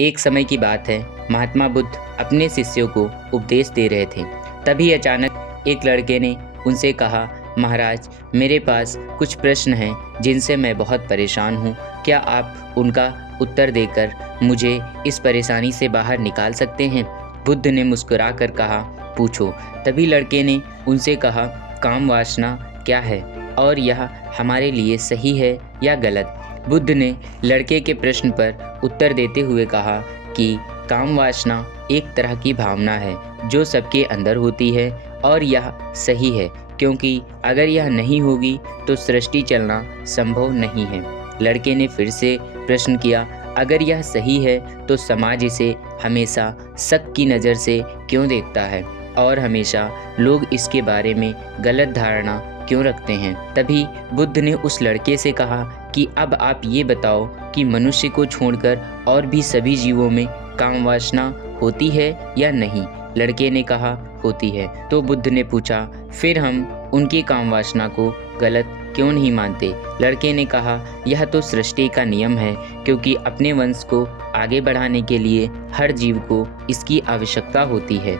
एक समय की बात है, महात्मा बुद्ध अपने शिष्यों को उपदेश दे रहे थे। तभी अचानक एक लड़के ने उनसे कहा, महाराज, मेरे पास कुछ प्रश्न हैं जिनसे मैं बहुत परेशान हूँ। क्या आप उनका उत्तर देकर मुझे इस परेशानी से बाहर निकाल सकते हैं? बुद्ध ने मुस्कुरा कर कहा, पूछो। तभी लड़के ने उनसे कहा, काम वासना क्या है और यह हमारे लिए सही है या गलत? बुद्ध ने लड़के के प्रश्न पर उत्तर देते हुए कहा कि काम वासना एक तरह की भावना है जो सबके अंदर होती है और यह सही है, क्योंकि अगर यह नहीं होगी तो सृष्टि चलना संभव नहीं है। लड़के ने फिर से प्रश्न किया, अगर यह सही है तो समाज इसे हमेशा शक की नज़र से क्यों देखता है और हमेशा लोग इसके बारे में गलत धारणा क्यों रखते हैं? तभी बुद्ध ने उस लड़के से कहा कि अब आप ये बताओ कि मनुष्य को छोड़कर और भी सभी जीवों में काम वासना होती है या नहीं? लड़के ने कहा, होती है। तो बुद्ध ने पूछा, फिर हम उनकी काम वासना को गलत क्यों नहीं मानते? लड़के ने कहा, यह तो सृष्टि का नियम है, क्योंकि अपने वंश को आगे बढ़ाने के लिए हर जीव को इसकी आवश्यकता होती है।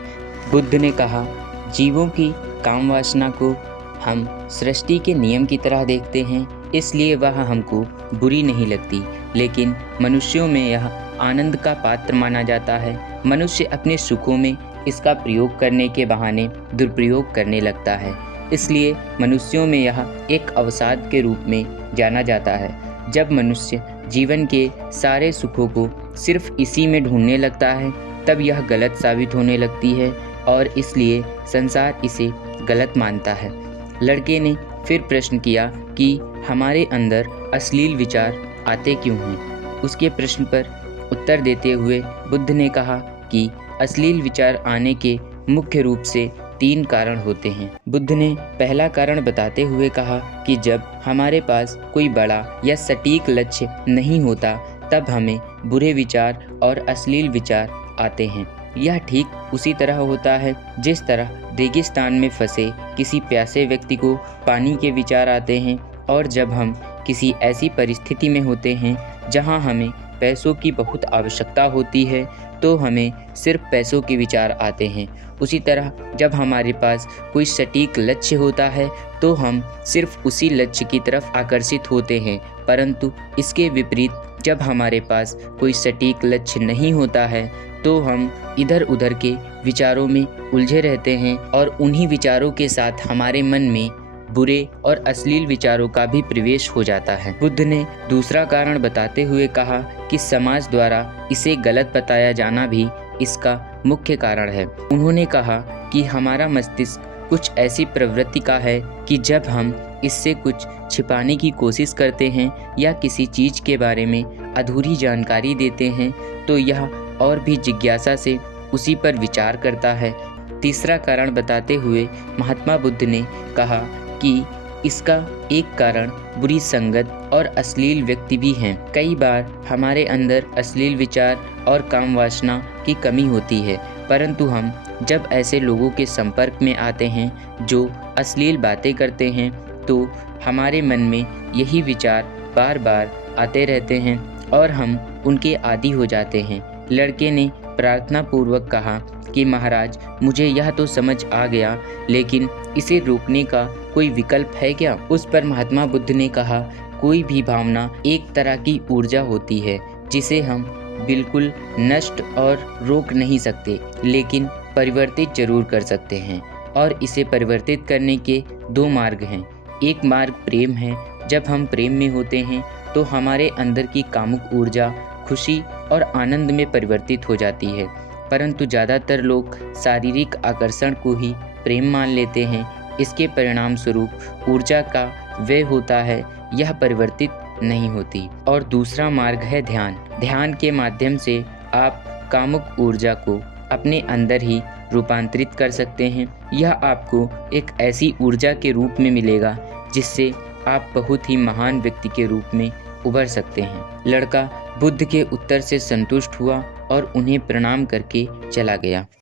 बुद्ध ने कहा, जीवों की काम वासना को हम सृष्टि के नियम की तरह देखते हैं, इसलिए वह हमको बुरी नहीं लगती, लेकिन मनुष्यों में यह आनंद का पात्र माना जाता है। मनुष्य अपने सुखों में इसका प्रयोग करने के बहाने दुरुपयोग करने लगता है, इसलिए मनुष्यों में यह एक अवसाद के रूप में जाना जाता है। जब मनुष्य जीवन के सारे सुखों को सिर्फ इसी में ढूंढने लगता है, तब यह गलत साबित होने लगती है और इसलिए संसार इसे गलत मानता है। लड़के ने फिर प्रश्न किया कि हमारे अंदर अश्लील विचार आते क्यों हैं? उसके प्रश्न पर उत्तर देते हुए बुद्ध ने कहा कि अश्लील विचार आने के मुख्य रूप से 3 कारण होते हैं। बुद्ध ने पहला कारण बताते हुए कहा कि जब हमारे पास कोई बड़ा या सटीक लक्ष्य नहीं होता, तब हमें बुरे विचार और अश्लील विचार आते हैं। यह ठीक उसी तरह होता है जिस तरह रेगिस्तान में फंसे किसी प्यासे व्यक्ति को पानी के विचार आते हैं, और जब हम किसी ऐसी परिस्थिति में होते हैं जहां हमें पैसों की बहुत आवश्यकता होती है, तो हमें सिर्फ पैसों के विचार आते हैं। उसी तरह जब हमारे पास कोई सटीक लक्ष्य होता है तो हम सिर्फ उसी लक्ष्य की तरफ आकर्षित होते हैं, परंतु इसके विपरीत जब हमारे पास कोई सटीक लक्ष्य नहीं होता है तो हम इधर उधर के विचारों में उलझे रहते हैं और उन्हीं विचारों के साथ हमारे मन में बुरे और अश्लील विचारों का भी प्रवेश हो जाता है। बुद्ध ने दूसरा कारण बताते हुए कहा कि समाज द्वारा इसे गलत बताया जाना भी इसका मुख्य कारण है। उन्होंने कहा कि हमारा मस्तिष्क कुछ ऐसी प्रवृत्ति का है कि जब हम इससे कुछ छिपाने की कोशिश करते हैं या किसी चीज़ के बारे में अधूरी जानकारी देते हैं, तो यह और भी जिज्ञासा से उसी पर विचार करता है। तीसरा कारण बताते हुए महात्मा बुद्ध ने कहा कि इसका एक कारण बुरी संगत और अश्लील व्यक्ति भी हैं। कई बार हमारे अंदर अश्लील विचार और काम वासना की कमी होती है, परंतु हम जब ऐसे लोगों के संपर्क में आते हैं जो अश्लील बातें करते हैं, तो हमारे मन में यही विचार बार बार आते रहते हैं और हम उनके आदी हो जाते हैं। लड़के ने प्रार्थना पूर्वक कहा कि महाराज, मुझे यह तो समझ आ गया, लेकिन इसे रोकने का कोई विकल्प है क्या? उस पर महात्मा बुद्ध ने कहा, कोई भी भावना एक तरह की ऊर्जा होती है जिसे हम बिल्कुल नष्ट और रोक नहीं सकते, लेकिन परिवर्तित जरूर कर सकते हैं। और इसे परिवर्तित करने के 2 मार्ग हैं। एक मार्ग प्रेम है। जब हम प्रेम में होते हैं तो हमारे अंदर की कामुक ऊर्जा खुशी और आनंद में परिवर्तित हो जाती है, परंतु ज़्यादातर लोग शारीरिक आकर्षण को ही प्रेम मान लेते हैं। इसके परिणाम स्वरूप ऊर्जा का व्यय होता है, यह परिवर्तित नहीं होती। और दूसरा मार्ग है ध्यान। ध्यान के माध्यम से आप कामुक ऊर्जा को अपने अंदर ही रूपांतरित कर सकते हैं। यह आपको एक ऐसी ऊर्जा के रूप में मिलेगा जिससे आप बहुत ही महान व्यक्ति के रूप में उभर सकते हैं। लड़का बुद्ध के उत्तर से संतुष्ट हुआ और उन्हें प्रणाम करके चला गया।